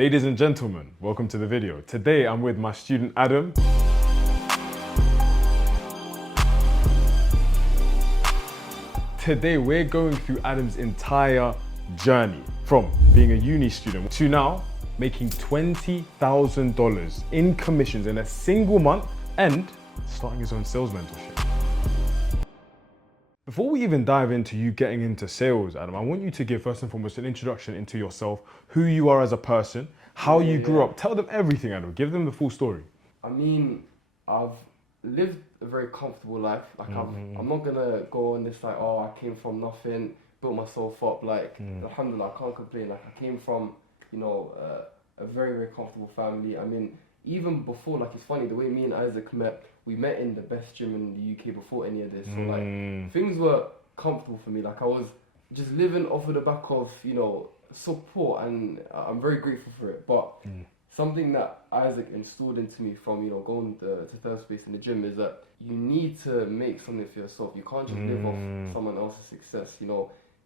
Ladies and gentlemen, welcome to the video. Today I'm with my student Adam. Today we're going through Adam's entire journey from being a uni student to now making $20,000 in commissions in a single month and starting his own sales mentorship. Before we even dive into you getting into sales, Adam, I want you to give first and foremost an introduction into yourself, who you are as a person, how you grew up. Tell them everything, Adam. Give them the full story. I mean, I've lived a very comfortable life. Like I'm not gonna go on this like, oh, I came from nothing, built myself up. Like, alhamdulillah, I can't complain. Like I came from, a very, very comfortable family. I mean, even before, like it's funny, the way me and Isaac met, we met in the best gym in the UK before any of this. So like, things were comfortable for me. Like I was just living off of the back of, support, and I'm very grateful for it. But something that Isaac installed into me from, going to third space in the gym is that you need to make something for yourself. You can't just live off someone else's success.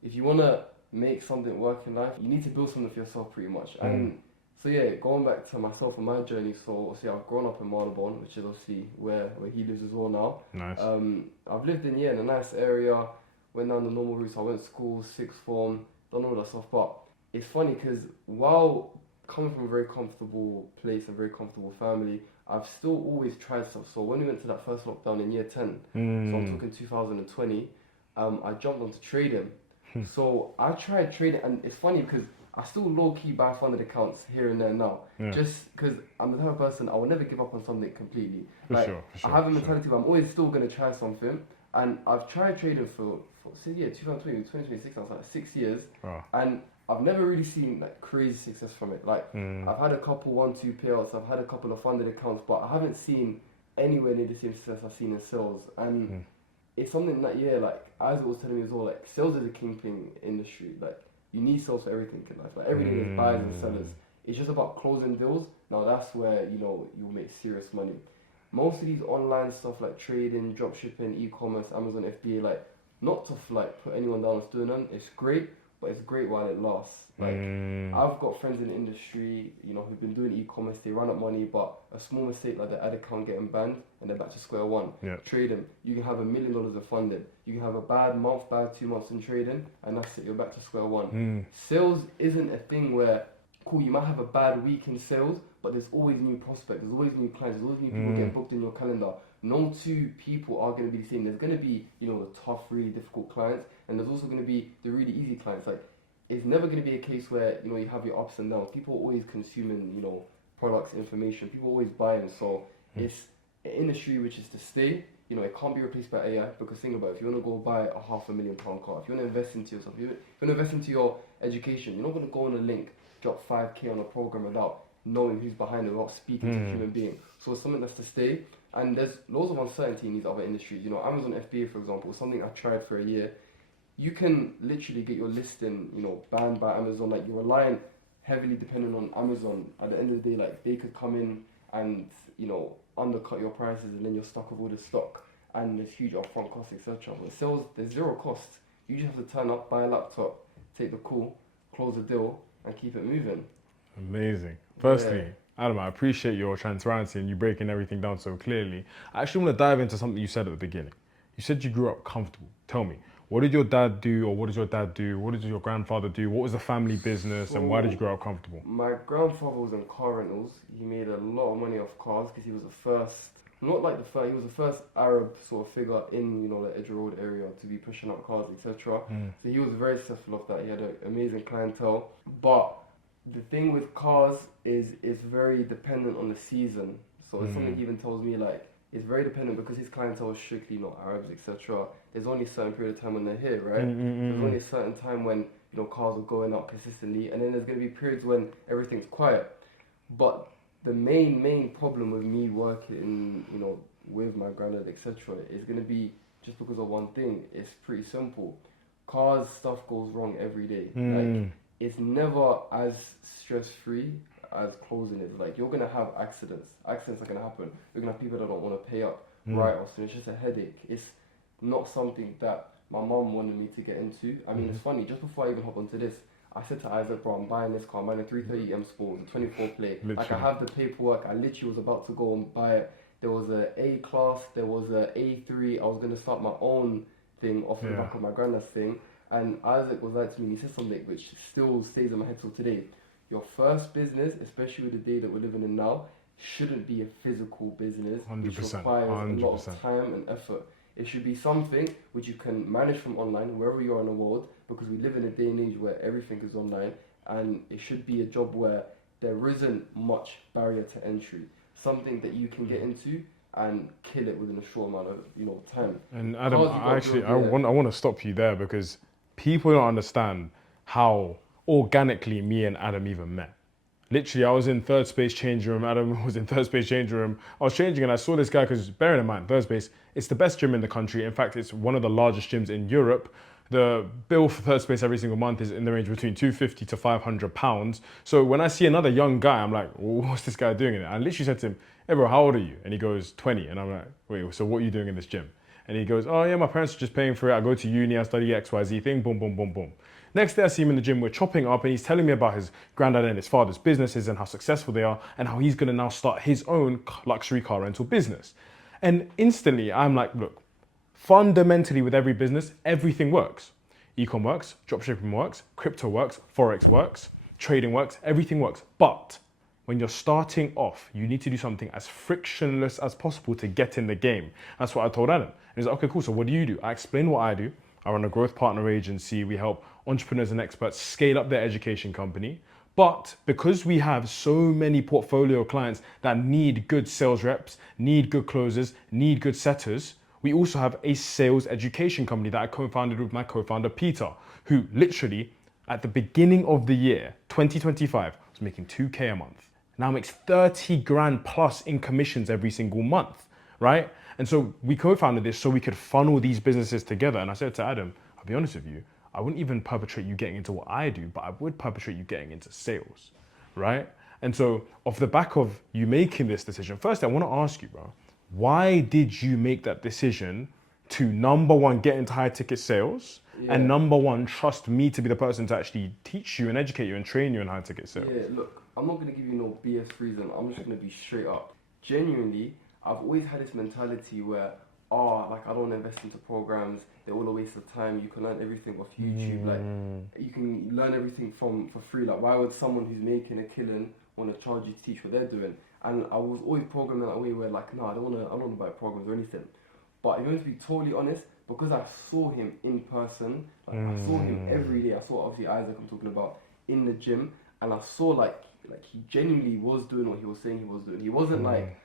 If you want to make something work in life, you need to build something for yourself pretty much. And so yeah, going back to myself and my journey, so obviously I've grown up in Marylebone, which is obviously where he lives as well now. Nice. I've lived in a nice area, went down the normal routes. I went to school, sixth form, done all that stuff. But it's funny because while coming from a very comfortable place, a very comfortable family, I've still always tried stuff. So when we went to that first lockdown in year 10, so I'm talking 2020, I jumped onto trading. So I tried trading, and it's funny because I still low-key buy funded accounts here and there now. Just because I'm the type of person, I will never give up on something completely. For sure, I have a mentality where I'm always still going to try something. And I've tried trading for 2020, 2026, I was like 6 years. And I've never really seen like crazy success from it. Like I've had a couple 1-2 payouts, I've had a couple of funded accounts, but I haven't seen anywhere near the same success I've seen in sales. And it's something that, like Isaac was telling me as well, like sales is a kingpin industry. Like you need sales for everything in life. Like every day there's buyers and sellers. It's just about closing deals. Now that's where, you'll make serious money. Most of these online stuff like trading, dropshipping, e-commerce, Amazon FBA, like not to like put anyone down that's doing them. It's great, but it's great while it lasts. Like I've got friends in the industry, who've been doing e-commerce. They run up money, but a small mistake like their ad account getting banned and they're back to square one. Trading, you can have $1 million of funded. You can have a bad month, bad 2 months in trading, and that's it. You're back to square one. Sales isn't a thing where, cool, you might have a bad week in sales, but there's always new prospects. There's always new clients. There's always new people getting booked in your calendar. No two people are going to be the same. There's going to be, the tough, really difficult clients, and there's also going to be the really easy clients. Like, it's never going to be a case where, you have your ups and downs. People are always consuming, products, information. People are always buying. So it's an industry which is to stay. It can't be replaced by AI, because think about it. If you want to go buy a £500,000 car, if you want to invest into yourself, if you want to invest into your education, you're not going to go on a link, drop 5k on a program without knowing who's behind it, without speaking to a human being. So it's something that's to stay. And there's loads of uncertainty in these other industries. Amazon FBA, for example, is something I tried for a year. You can literally get your listing, banned by Amazon. Like, you're relying heavily dependent on Amazon. At the end of the day, like, they could come in and, undercut your prices, and then you're stuck with all the stock. And there's huge upfront costs, etc. But sales, there's zero cost. You just have to turn up, buy a laptop, take the call, close the deal, and keep it moving. Amazing. Firstly, Adam, I appreciate your transparency and you breaking everything down so clearly. I actually want to dive into something you said at the beginning. You said you grew up comfortable. Tell me, what did your dad do, or what did your dad do? What did your grandfather do? What was the family business, and why did you grow up comfortable? My grandfather was in car rentals. He made a lot of money off cars because he was the first, not like the first, he was the first Arab sort of figure in, the Edge Road area to be pushing out cars, etc. So he was very successful off that. He had an amazing clientele. But the thing with cars is it's very dependent on the season. So it's something he even tells me, like, it's very dependent because his clientele is strictly not Arabs, etc. There's only a certain period of time when they're here, right? There's only a certain time when, cars are going up consistently, and then there's going to be periods when everything's quiet. But the main problem with me working, with my granddad, etc., is going to be just because of one thing. It's pretty simple. Cars, stuff goes wrong every day. Like, it's never as stress-free as closing it. Like, you're gonna have accidents are gonna happen. You're gonna have people that don't want to pay up write-offs, and it's just a headache. It's not something that my mum wanted me to get into. I mean, it's funny, just before I even hop onto this, I said to Isaac, bro, I'm buying this car. I'm buying a 330 M Sport, the 24 plate. Like, I Literally. have the paperwork. I literally was about to go and buy it. There was a A class. There was a A3. I was gonna start my own thing off the Yeah. back of my granddad's thing. And Isaac was like to me, he said something which still stays in my head till today. Your first business, especially with the day that we're living in now, shouldn't be a physical business, which 100%. requires a lot 100%. of time and effort. It should be something which you can manage from online, wherever you are in the world, because we live in a day and age where everything is online, and it should be a job where there isn't much barrier to entry. Something that you can get into and kill it within a short amount of time. And Adam, Cars you got actually, built, yeah. I want to stop you there because people don't understand how organically me and Adam even met. Literally, I was in third space change room. Adam was in third space change room. I was changing and I saw this guy because, bearing in mind, third space, it's the best gym in the country. In fact, it's one of the largest gyms in Europe. The bill for third space every single month is in the range between £250 to £500. So when I see another young guy, I'm like, well, what's this guy doing in it? I literally said to him, hey bro, how old are you? And he goes, 20. And I'm like, wait, so what are you doing in this gym? And he goes, oh yeah, my parents are just paying for it. I go to uni, I study XYZ thing, boom, boom, boom, boom. Next day I see him in the gym, we're chopping up and he's telling me about his granddad and his father's businesses and how successful they are and how he's gonna now start his own luxury car rental business. And instantly I'm like, look, fundamentally with every business, everything works. Ecom works, dropshipping works, crypto works, Forex works, trading works, everything works. But when you're starting off, you need to do something as frictionless as possible to get in the game. That's what I told Adam. And he's like, okay, cool, so what do? I explain what I do. I run a growth partner agency. We help entrepreneurs and experts scale up their education company. But because we have so many portfolio clients that need good sales reps, need good closers, need good setters, we also have a sales education company that I co-founded with my co-founder, Peter, who literally at the beginning of the year, 2025, was making 2K a month. Now makes 30 grand plus in commissions every single month, right? And so we co-founded this so we could funnel these businesses together. And I said to Adam, I'll be honest with you, I wouldn't even perpetrate you getting into what I do, but I would perpetrate you getting into sales, right? And so off the back of you making this decision, first I want to ask you, bro, why did you make that decision to number one, get into high ticket sales, and number one, trust me to be the person to actually teach you and educate you and train you in high ticket sales? Yeah, look, I'm not going to give you no BS reason. I'm just going to be straight up. Genuinely, I've always had this mentality where, like I don't invest into programs. They're all a waste of time. You can learn everything off YouTube. Like you can learn everything for free. Like why would someone who's making a killing want to charge you to teach what they're doing? And I was always programming that way where like, no, I don't want to buy programs or anything. But if you want to be totally honest, because I saw him in person, like I saw him every day. I saw obviously Isaac I'm talking about in the gym, and I saw like he genuinely was doing what he was saying he was doing. He wasn't like,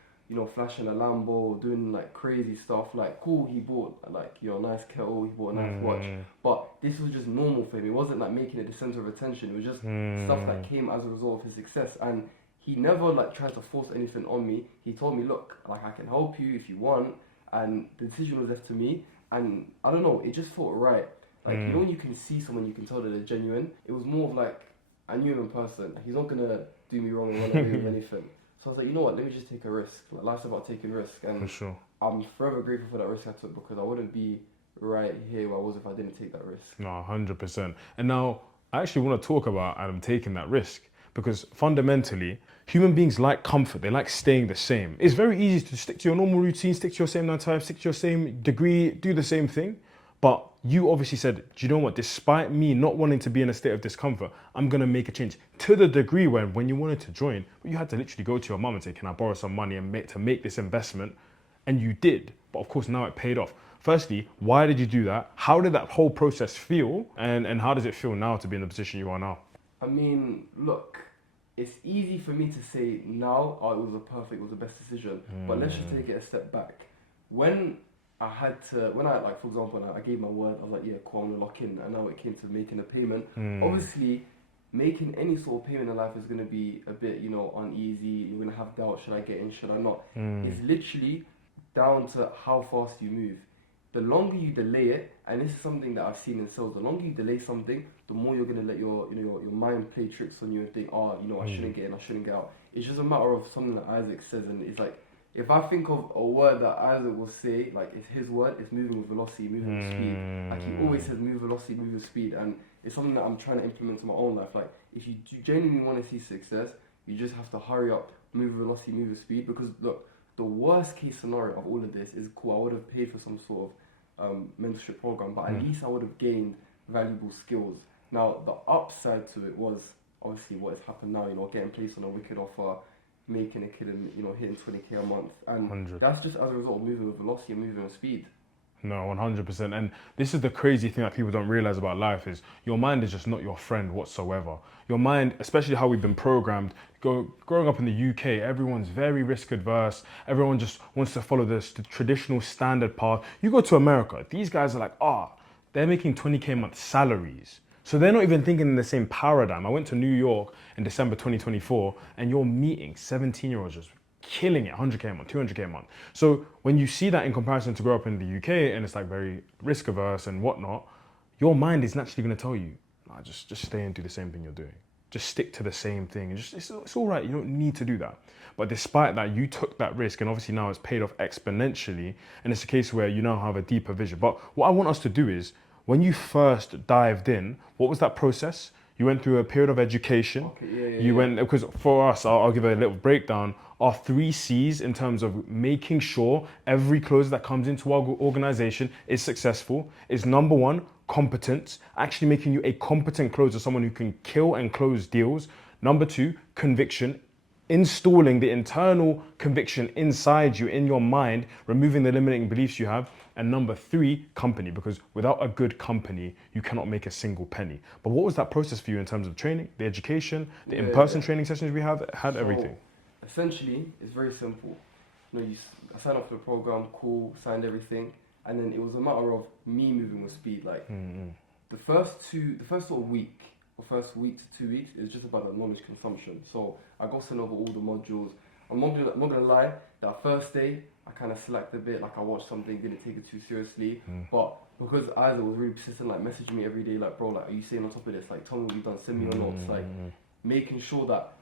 flashing a Lambo or doing like crazy stuff. Like cool, he bought like a nice kettle, he bought a nice watch, but this was just normal for him. He wasn't like making it the center of attention. It was just stuff that came as a result of his success, and he never like tried to force anything on me. He told me, look, like I can help you if you want, and the decision was left to me. And I don't know, it just felt right. Like when you can see someone, you can tell that they're genuine. It was more of like I knew him in person. He's not gonna do me wrong and run away with anything. So I was like, you know what? Let me just take a risk. Like, life's about taking risk, and For sure. I'm forever grateful for that risk I took because I wouldn't be right here where I was if I didn't take that risk. No, 100%. And now I actually want to talk about Adam taking that risk because fundamentally, human beings like comfort. They like staying the same. It's very easy to stick to your normal routine, stick to your same 9 to 5, stick to your same degree, do the same thing. But you obviously said, do you know what? Despite me not wanting to be in a state of discomfort, I'm going to make a change to the degree when you wanted to join, you had to literally go to your mum and say, can I borrow some money and make this investment? And you did. But of course, now it paid off. Firstly, why did you do that? How did that whole process feel? And how does it feel now to be in the position you are now? I mean, look, it's easy for me to say now, it was the best decision. But let's just take it a step back. When I like, for example, I gave my word, I was like, yeah, cool, I'm gonna lock in. And now it came to making a payment. Obviously, making any sort of payment in life is gonna be a bit, uneasy. You're gonna have doubt, should I get in, should I not? It's literally down to how fast you move. The longer you delay it, and this is something that I've seen in sales, the longer you delay something, the more you're gonna let your mind play tricks on you and think, I shouldn't get in, I shouldn't get out. It's just a matter of something that Isaac says, and it's like, if I think of a word that Isaac will say, like it's his word, it's moving with velocity, moving with speed. Like he always says, move velocity, move with speed. And it's something that I'm trying to implement in my own life. Like, if you do genuinely want to see success, you just have to hurry up, move with velocity, move with speed. Because look, the worst case scenario of all of this is cool. I would have paid for some sort of mentorship program, but at least I would have gained valuable skills. Now, the upside to it was obviously what has happened now. You know, getting placed on a wicked offer, making a kid and hitting 20k a month, and 100. that's just as a result of moving with velocity and moving with speed. No, 100%. And this is the crazy thing that people don't realize about life is your mind is just not your friend whatsoever. Your mind, especially how we've been programmed, growing up in the UK, everyone's very risk adverse. Everyone just wants to follow the traditional standard path. You go to America, these guys are like, they're making 20k a month salaries. So they're not even thinking in the same paradigm. I went to New York in December 2024 and you're meeting 17-year-olds just killing it, 100k a month, 200k a month. So when you see that in comparison to grow up in the UK and it's like very risk averse and whatnot, your mind is naturally going to tell you, nah, just stay and do the same thing you're doing. Just stick to the same thing. It's all right. You don't need to do that. But despite that, you took that risk and obviously now it's paid off exponentially. And it's a case where you now have a deeper vision. But what I want us to do is when you first dived in, what was that process? You went through a period of education. Okay, you went, because for us, I'll give a little breakdown. Our 3 C's in terms of making sure every closer that comes into our organization is successful is number 1, competence, actually making you a competent closer, someone who can kill and close deals. Number 2, conviction, installing the internal conviction inside you, in your mind, removing the limiting beliefs you have. And number 3, company, because without a good company, you cannot make a single penny. But what was that process for you in terms of training, the education, the in-person training sessions we had everything? Essentially, it's very simple. I signed up for the program, cool, signed everything, and then it was a matter of me moving with speed. Like the first sort of week, or first week to 2 weeks, is just about the knowledge consumption. So I got sent over all the modules. I'm not gonna lie, that first day I kind of slacked a bit. Like I watched something, didn't take it too seriously. But because Isaac was really persistent, like messaging me every day, like bro, like are you staying on top of this? Like tell me what you've done, send me your notes. Like making sure that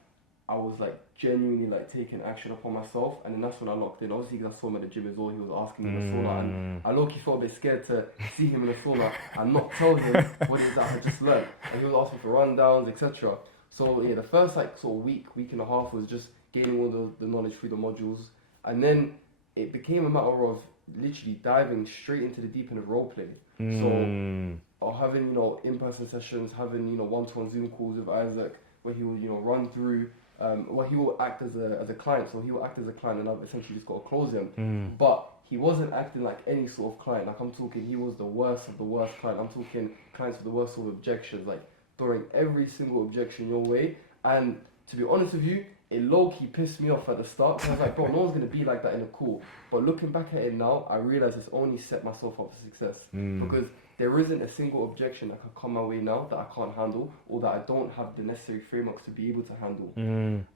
I was like genuinely like taking action upon myself, and then that's when I locked in. Obviously, because I saw him at the gym as well, he was asking me in the sauna, and I low-key felt a bit scared to see him in the sauna and not tell him what it is that I had just learned. And he was asking for rundowns, etc. So yeah, the first like sort of week and a half was just gaining all the knowledge through the modules, and then it became a matter of literally diving straight into the deep end of role play. So having in-person sessions, having one-to-one Zoom calls with Isaac, where he will run through. He will act as a client, so he will act as a client, and I've essentially just got to close him. But he wasn't acting like any sort of client. Like I'm talking, he was the worst of the worst client. I'm talking clients with the worst sort of objections, like throwing every single objection your way. And to be honest with you, it low-key pissed me off at the start. Cause I was like, bro, no one's gonna be like that in a call. But looking back at it now, I realize it's only set myself up for success because there isn't a single objection that can come my way now that I can't handle, or that I don't have the necessary frameworks to be able to handle.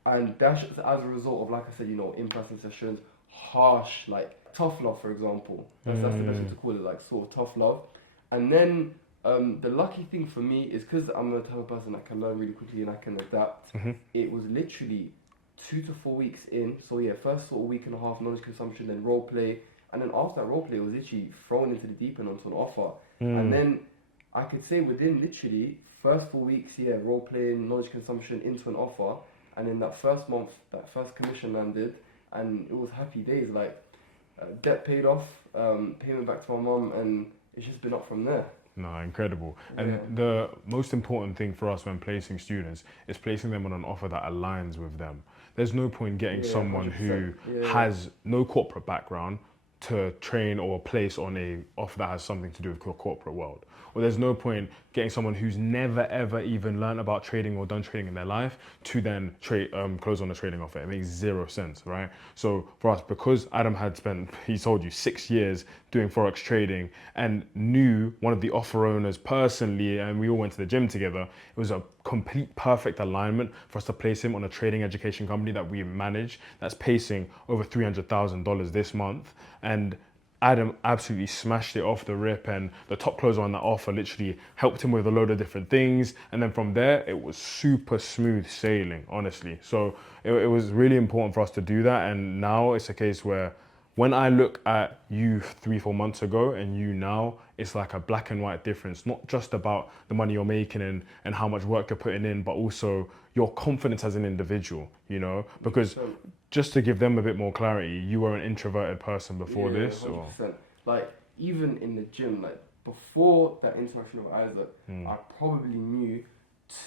And that's just as a result of, like I said, in-person sessions, harsh, like tough love, for example. That's the best way to call it, like sort of tough love. And then the lucky thing for me is because I'm the type of person that can learn really quickly and I can adapt. It was literally 2 to 4 weeks in. So yeah, first sort of week and a half knowledge consumption, then role play. And then after that role play, it was literally thrown into the deep end onto an offer. And then I could say within literally first 4 weeks, role playing, knowledge consumption into an offer. And then that first month, that first commission landed, and it was happy days. Like debt paid off, payment back to my mum, and it's just been up from there. No, incredible. And the most important thing for us when placing students is placing them on an offer that aligns with them. There's no point getting someone 100%. Who has no corporate background to train or place on a offer that has something to do with the corporate world. Or there's no point getting someone who's never ever even learned about trading or done trading in their life to then close on a trading offer. It makes zero sense, right? So for us, because Adam had spent, he told you, 6 years doing Forex trading and knew one of the offer owners personally, and we all went to the gym together, it was a complete perfect alignment for us to place him on a trading education company that we manage that's pacing over $300,000 this month. And Adam absolutely smashed it off the rip, and the top closer on that offer literally helped him with a load of different things. And then from there, it was super smooth sailing, honestly. So it was really important for us to do that. And now it's a case where when I look at you 3, 4 months ago and you now, it's like a black and white difference. Not just about the money you're making and how much work you're putting in, but also your confidence as an individual, you know? Because just to give them a bit more clarity, you were an introverted person before this? 100%. Or? Like, even in the gym, like, before that interaction with Isaac, I probably knew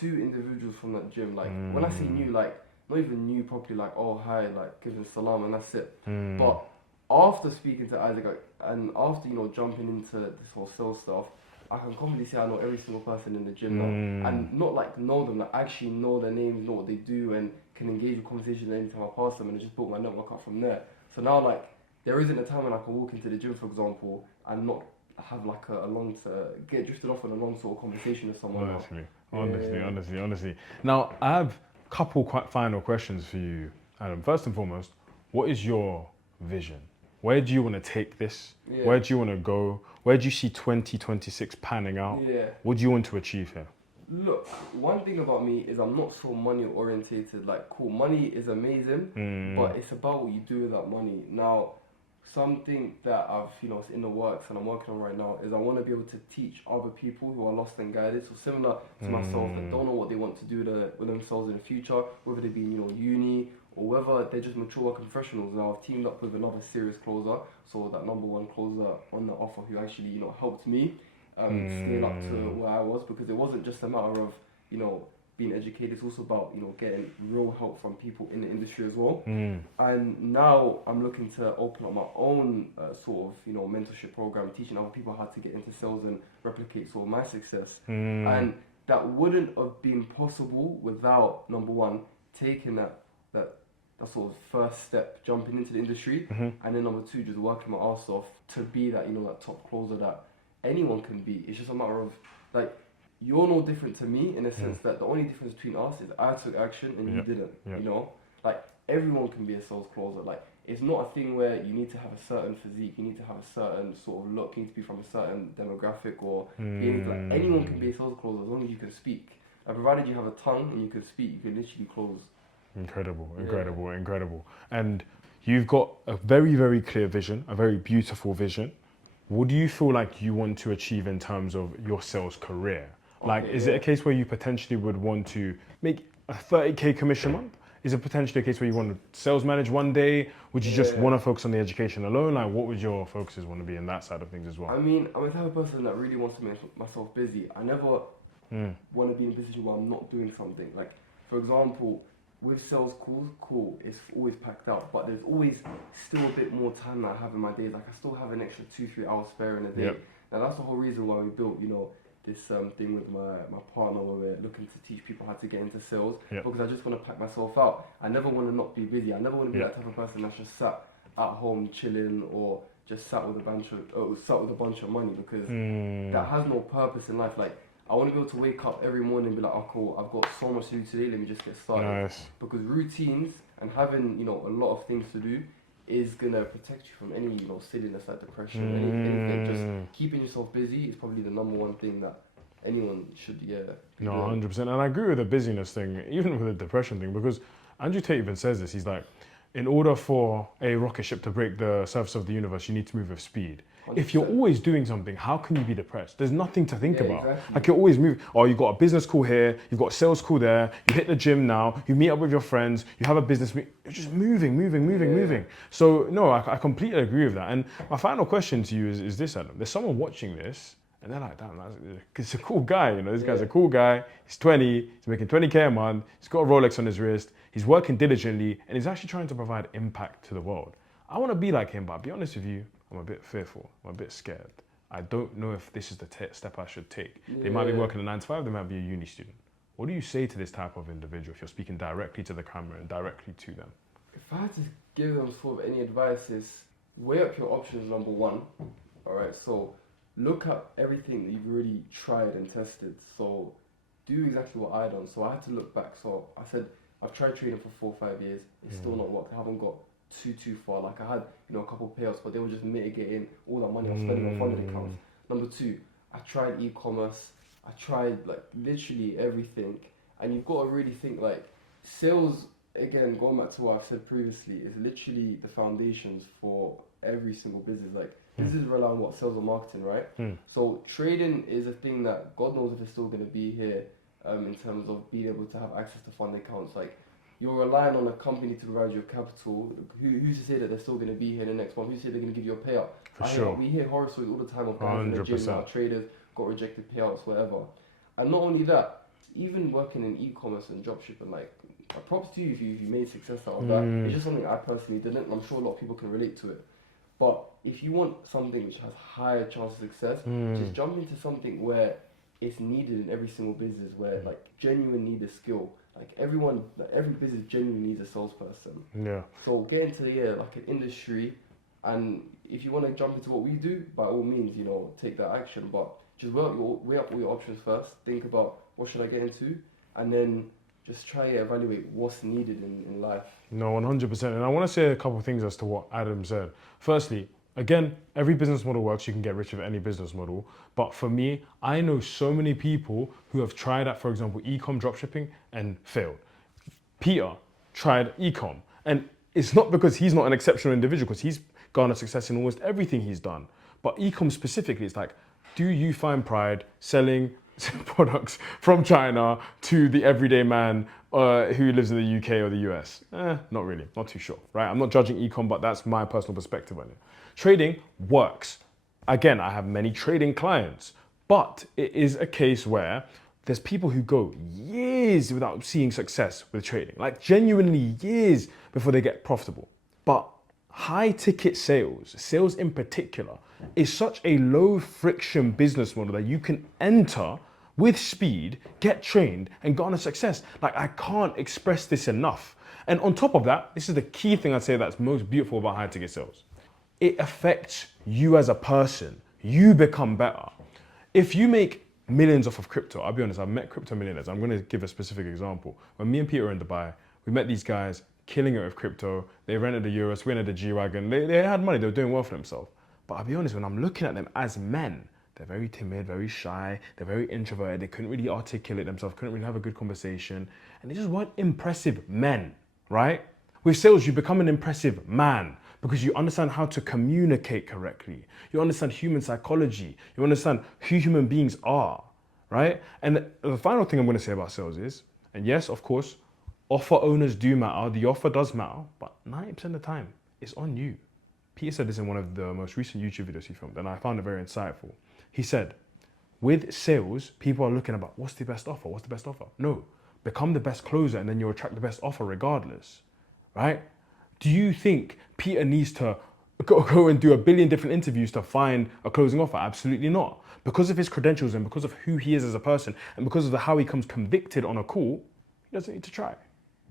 2 individuals from that gym. Like, when I say new, like, not even new properly, like, oh, hi, like, giving salam and that's it. But after speaking to Isaac and after, you know, jumping into this whole sales stuff, I can confidently say I know every single person in the gym now. And not like know them, like actually know their names, know what they do, and can engage with conversations anytime I pass them, and I just built my network up from there. So now, like, there isn't a time when I can walk into the gym, for example, and not have like a long to get drifted off on a long sort of conversation with someone. Honestly. Now, I have a couple quite final questions for you, Adam. First and foremost, what is your vision? Where do you want to take this? Yeah. Where do you want to go? Where do you see 2026 panning out? Yeah. What do you want to achieve here? Look, one thing about me is I'm not so money orientated. Like, cool, money is amazing, but it's about what you do with that money. Now, something that I've, you know, in the works and I'm working on right now is I want to be able to teach other people who are lost and guided. So similar to myself, that don't know what they want to do with themselves in the future, whether they be in, you know, uni or whether they're just mature working professionals. Now I've teamed up with another serious closer, so that number 1 closer on the offer who actually, you know, helped me scale up to where I was, because it wasn't just a matter of, you know, being educated. It's also about, you know, getting real help from people in the industry as well. And now I'm looking to open up my own sort of, you know, mentorship program, teaching other people how to get into sales and replicate sort of my success. And that wouldn't have been possible without, number 1, taking that sort of first step, jumping into the industry, and then number 2, just working my ass off to be that, you know, that top closer that anyone can be. It's just a matter of, like, you're no different to me in a sense that the only difference between us is I took action and you didn't. You know, like, everyone can be a sales closer. Like, it's not a thing where you need to have a certain physique, you need to have a certain sort of look, you need to be from a certain demographic, or like, anyone can be a sales closer as long as you can speak. Like, provided you have a tongue and you can speak, you can literally close. Incredible. And you've got a very, very clear vision, a very beautiful vision. What do you feel like you want to achieve in terms of your sales career? Like, is it a case where you potentially would want to make a 30K commission month? Is it potentially a case where you want to sales manage one day? Would you just want to focus on the education alone? Like, what would your focuses want to be in that side of things as well? I mean, I'm the type of person that really wants to make myself busy. I never want to be in a position where I'm not doing something. Like, for example, with sales calls, cool, it's always packed out, but there's always still a bit more time that I have in my days. Like, I still have an extra 2-3 hours spare in a day. Now, that's the whole reason why we built, you know, this thing with my partner, where we're looking to teach people how to get into sales, because I just want to pack myself out. I never want to not be busy. I never want to be that type of person that's just sat at home chilling, or just sat with a bunch of money, because that has no purpose in life. Like, I want to be able to wake up every morning and be like, oh cool, I've got so much to do today, let me just get started. Nice. Because routines and having, you know, a lot of things to do is gonna protect you from any, you know, silliness like depression, anything. Just keeping yourself busy is probably the number 1 thing that anyone should, No, 100%. And I agree with the busyness thing, even with the depression thing, because Andrew Tate even says this. He's like, in order for a rocket ship to break the surface of the universe, you need to move with speed. 100%. If you're always doing something, how can you be depressed? There's nothing to think about. Exactly. Like, you're always moving. Oh, you've got a business call here, you've got a sales call there, you hit the gym now, you meet up with your friends, you have a business meeting. You're just moving. So, no, I completely agree with that. And my final question to you is this, Adam. There's someone watching this, and they're like, damn, he's a cool guy. You know, this guy's a cool guy. He's 20, he's making 20K a month, he's got a Rolex on his wrist, he's working diligently, and he's actually trying to provide impact to the world. I want to be like him, but I'll be honest with you, I'm a bit fearful. I'm a bit scared. I don't know if this is the step I should take. They might be working a 9 to 5, they might be a uni student. What do you say to this type of individual if you're speaking directly to the camera and directly to them? If I had to give them sort of any advice, is weigh up your options, number 1. All right, so look at everything that you've already tried and tested. So do exactly what I done. So I had to look back. So I said, I've tried trading for 4 or 5 years. It's still not worked. I haven't got too far. Like, I had, you know, a couple of payouts, but they were just mitigating all that money I was spending on funding accounts. Number 2, I tried e-commerce. I tried, like, literally everything. And you've got to really think, like, sales, again, going back to what I've said previously, is literally the foundations for every single business. Like businesses rely on what, sales or marketing, right? So trading is a thing that God knows if it's still going to be here, in terms of being able to have access to fund accounts. Like you're relying on a company to provide you capital. Who's to say that they're still going to be here the next month? Who's to say they're going to give you a payout? We hear horror stories all the time of guys in the gym that are traders, got rejected payouts, whatever. And not only that, even working in e-commerce and dropshipping, like props to you if you made success out of that. It's just something I personally didn't. I'm sure a lot of people can relate to it. But if you want something which has higher chance of success, just jump into something where it's needed in every single business, where like genuine need a skill. Like every business genuinely needs a salesperson. Yeah. So get into like an industry, and if you want to jump into what we do, by all means, take that action. But just weigh up all your options first. Think about what should I get into, and then just try to evaluate what's needed in life. No, 100%. And I want to say a couple of things as to what Adam said. Firstly, again, every business model works. You can get rich with any business model. But for me, I know so many people who have tried at, for example, e-com dropshipping and failed. Peter tried e-com. And it's not because he's not an exceptional individual, because he's garnered success in almost everything he's done. But e-com specifically, it's like, do you find pride selling products from China to the everyday man who lives in the UK or the US? Not really, not too sure, right? I'm not judging e-com, but that's my personal perspective on it. Trading works. Again, I have many trading clients, but it is a case where there's people who go years without seeing success with trading, like genuinely years before they get profitable. But high ticket sales in particular, is such a low friction business model that you can enter with speed, get trained, and garner success. Like, I can't express this enough. And on top of that, this is the key thing I'd say that's most beautiful about high ticket sales. It affects you as a person. You become better. If you make millions off of crypto, I'll be honest, I've met crypto millionaires. I'm going to give a specific example. When me and Peter were in Dubai, we met these guys killing it with crypto. They rented the Euros, rented the G-Wagon. They had money, they were doing well for themselves. But I'll be honest, when I'm looking at them as men, they're very timid, very shy, they're very introverted, they couldn't really articulate themselves, couldn't really have a good conversation, and they just weren't impressive men, right? With sales, you become an impressive man because you understand how to communicate correctly. You understand human psychology. You understand who human beings are, right? And the final thing I'm going to say about sales is, and yes, of course, offer owners do matter, the offer does matter, but 90% of the time, it's on you. Peter said this in one of the most recent YouTube videos he filmed, and I found it very insightful. He said, with sales, people are looking about what's the best offer? What's the best offer? No, become the best closer and then you'll attract the best offer regardless, right? Do you think Peter needs to go and do a billion different interviews to find a closing offer? Absolutely not. Because of his credentials and because of who he is as a person and because of how he comes convicted on a call, he doesn't need to try.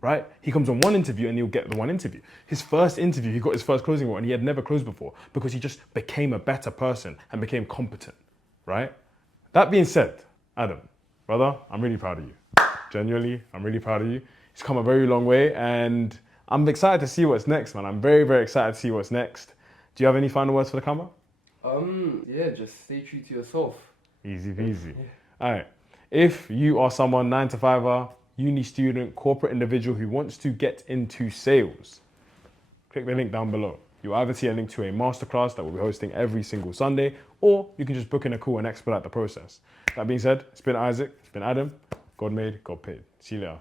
Right? He comes on one interview and he'll get the one interview. His first interview, he got his first closing role and he had never closed before because he just became a better person and became competent, right? That being said, Adam, brother, I'm really proud of you. Genuinely, I'm really proud of you. He's come a very long way and I'm excited to see what's next, man. I'm very, very excited to see what's next. Do you have any final words for the camera? Yeah, just stay true to yourself. Easy peasy. All right. If you are someone 9-to-5er, uni student, corporate individual who wants to get into sales, click the link down below. You'll either see a link to a masterclass that we'll be hosting every single Sunday, or you can just book in a call and expedite the process. That being said, it's been Isaac, it's been Adam. God made, God paid. See you later.